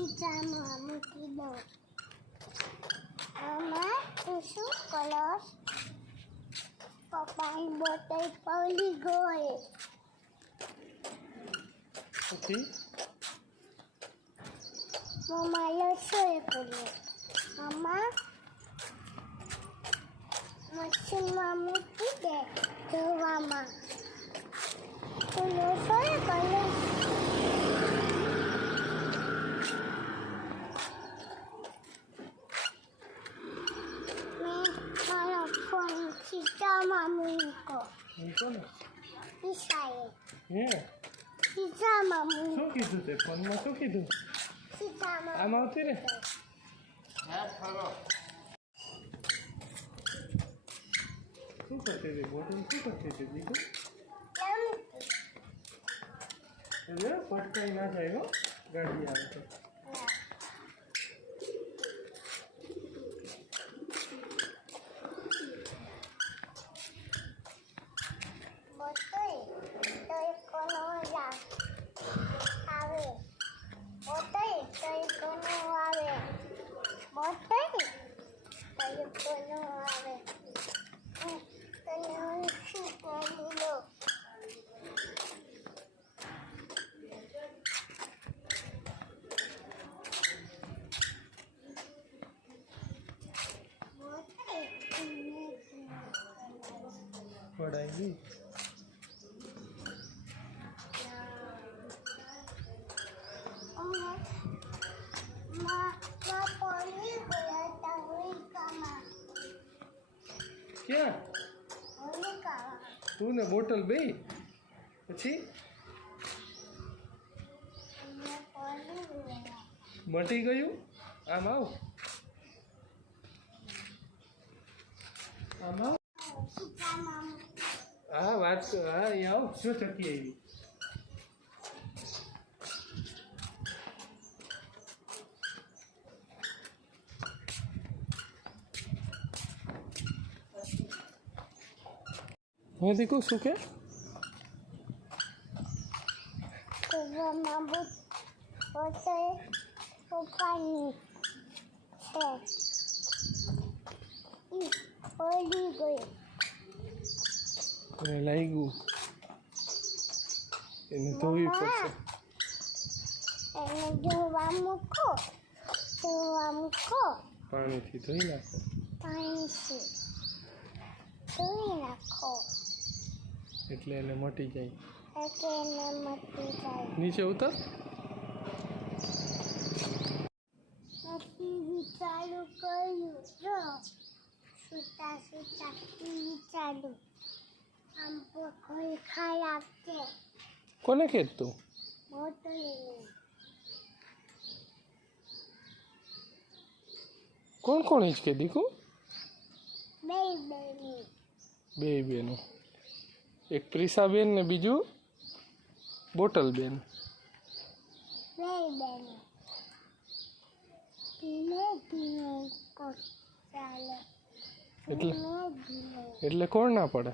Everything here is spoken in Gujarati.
ખીચામાં મૂકી દો. આમાં શું કલર? પપ્પાની બોટલ પડી ગઈ. પછી મમ્મા રસોઈ કર્યો. આમાં મશીનમાં મૂકી દે ધોવામાં. તો રસોઈ કર્યો. મારો ફોન ખીચામાં મૂકો. ને પીસાએ હે ખીચામાં મૂકો. શું કીધું તે ફોનમાં? શું કીધું? ખીચામાં આમ આવતી રે. શું કરતી હતી બોટલ? શું કરતી હતી દીકુ? એટલે પટકાઈ ના જાય હો, ગાડી આવે તો. પડાઈ ગઈ. ક્યાં? તું ને બોટલ બે પછી મટી ગયું. આમ આવ, આમ આવ. હા વાત હા અહીંયા આવ. શું થકી આવી? હું દીકુ શું કે? પપ્પાની પડી ગઈ. એને લાગ્યું, એને ધોવી પડશે. એને ધોવા મૂકો. પાણીથી ધોઈ નાખો. પાણીથી ધોઈ નાખો એટલે એને મટી જાય. એટલે એને મટી જાય. નીચે ઉતર. ટીવી ચાલુ કર્યું. જો સુતા ટીવી ચાલુ. આમ કોઈ ખરાબ છે. કોને કહેત તું? બોટલ કોણ કોણ જ કે દીકુ? બે બેનો. એક પ્રિસાબેન ને બીજું બોટલબેન. બે બેનો. ધીમે ધીમે ચાલે. એટલે કોણ ના પડે?